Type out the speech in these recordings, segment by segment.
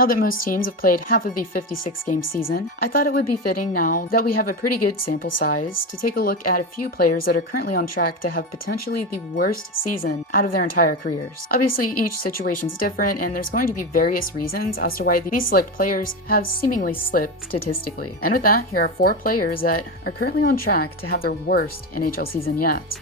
Now that most teams have played half of the 56-game season, I thought it would be fitting now that we have a pretty good sample size to take a look at a few players that are currently on track to have potentially the worst season out of their entire careers. Obviously, each situation's different, and there's going to be various reasons as to why these select players have seemingly slipped statistically. And with that, here are 4 players that are currently on track to have their worst NHL season yet.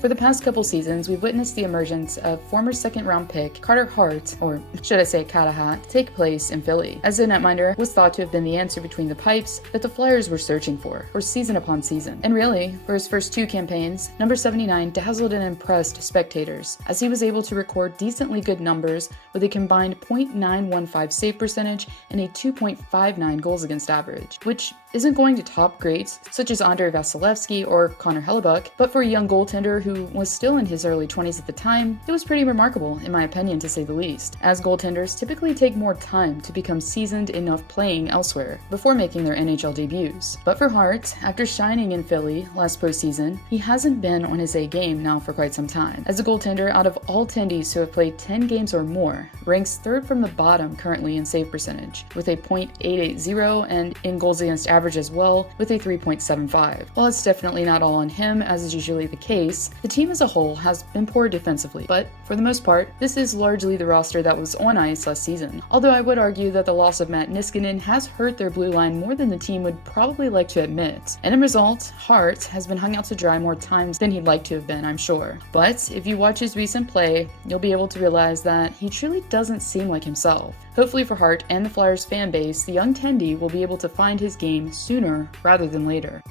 For the past couple seasons, we've witnessed the emergence of former second-round pick Carter Hart, or should I say Catahat, take place in Philly, as the netminder was thought to have been the answer between the pipes that the Flyers were searching for season upon season. And really, for his first 2 campaigns, number 79 dazzled and impressed spectators, as he was able to record decently good numbers with a combined .915 save percentage and a 2.59 goals against average, which isn't going to top greats such as Andrei Vasilevsky or Connor Hellebuck, but for a young goaltender who was still in his early 20s at the time, it was pretty remarkable, in my opinion, to say the least, as goaltenders typically take more time to become seasoned enough playing elsewhere before making their NHL debuts. But for Hart, after shining in Philly last postseason, he hasn't been on his A game now for quite some time, as a goaltender out of all attendees who have played 10 games or more, ranks 3rd from the bottom currently in save percentage, with a .880 and in goals against average as well, with a 3.75. While it's definitely not all on him, as is usually the case, the team as a whole has been poor defensively, but for the most part, this is largely the roster that was on ice last season. Although I would argue that the loss of Matt Niskanen has hurt their blue line more than the team would probably like to admit. And in result, Hart has been hung out to dry more times than he'd like to have been, I'm sure. But if you watch his recent play, you'll be able to realize that he truly doesn't seem like himself. Hopefully for Hart and the Flyers fan base, the young Tendy will be able to find his game sooner rather than later.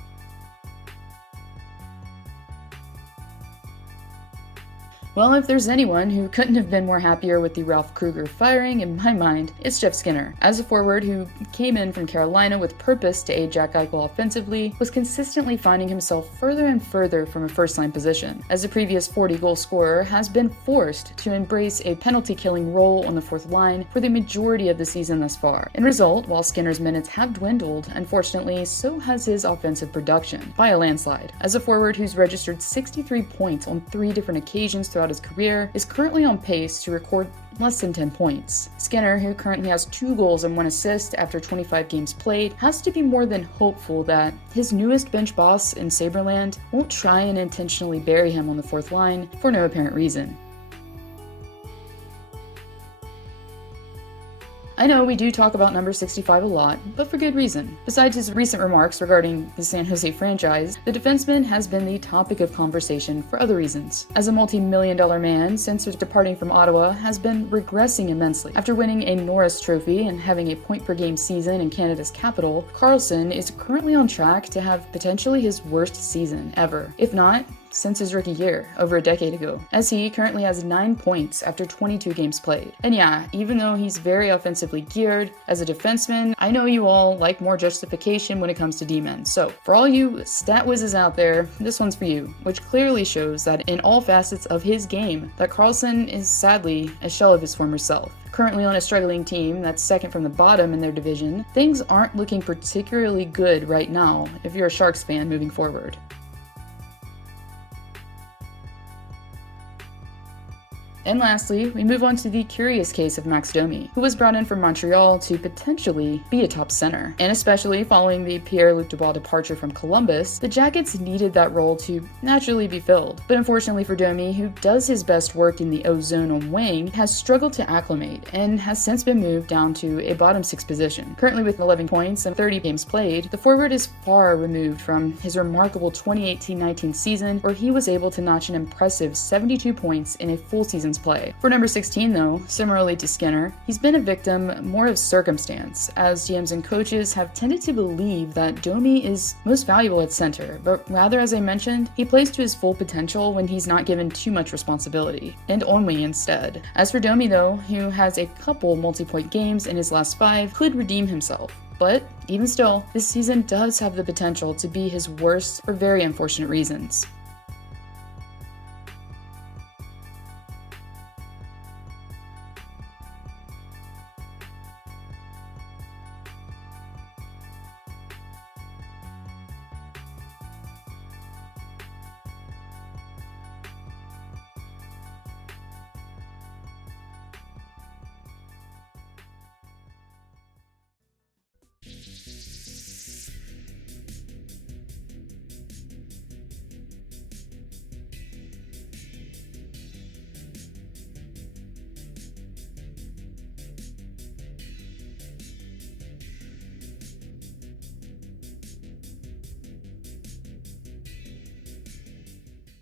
Well, if there's anyone who couldn't have been more happier with the Ralph Krueger firing, in my mind, it's Jeff Skinner. As a forward who came in from Carolina with purpose to aid Jack Eichel offensively, was consistently finding himself further and further from a first-line position, as the previous 40-goal scorer has been forced to embrace a penalty-killing role on the 4th line for the majority of the season thus far. In result, while Skinner's minutes have dwindled, unfortunately, so has his offensive production, by a landslide. As a forward who's registered 63 points on 3 different occasions throughout his career, is currently on pace to record less than 10 points. Skinner, who currently has 2 goals and 1 assist after 25 games played, has to be more than hopeful that his newest bench boss in Saberland won't try and intentionally bury him on the 4th line for no apparent reason. I know we do talk about number 65 a lot, but for good reason. Besides his recent remarks regarding the San Jose franchise, the defenseman has been the topic of conversation for other reasons. As a multi-million-dollar man, since departing from Ottawa, has been regressing immensely. After winning a Norris Trophy and having a point-per-game season in Canada's capital, Karlsson is currently on track to have potentially his worst season ever, if not since his rookie year, over a decade ago, as he currently has 9 points after 22 games played. And yeah, even though he's very offensively geared, as a defenseman, I know you all like more justification when it comes to D-men. So, for all you stat whizzes out there, this one's for you, which clearly shows that in all facets of his game, that Karlsson is sadly a shell of his former self. Currently on a struggling team that's 2nd from the bottom in their division, things aren't looking particularly good right now if you're a Sharks fan moving forward. And lastly, we move on to the curious case of Max Domi, who was brought in from Montreal to potentially be a top center. And especially following the Pierre-Luc Dubois departure from Columbus, the Jackets needed that role to naturally be filled. But unfortunately for Domi, who does his best work in the O-zone on wing, has struggled to acclimate and has since been moved down to a bottom 6 position. Currently with 11 points and 30 games played, the forward is far removed from his remarkable 2018-19 season, where he was able to notch an impressive 72 points in a full season's play. For number 16 though, similarly to Skinner, he's been a victim more of circumstance, as GMs and coaches have tended to believe that Domi is most valuable at center, but rather, as I mentioned, he plays to his full potential when he's not given too much responsibility, and on wing instead. As for Domi though, who has a couple multi-point games in his last 5, could redeem himself. But even still, this season does have the potential to be his worst for very unfortunate reasons.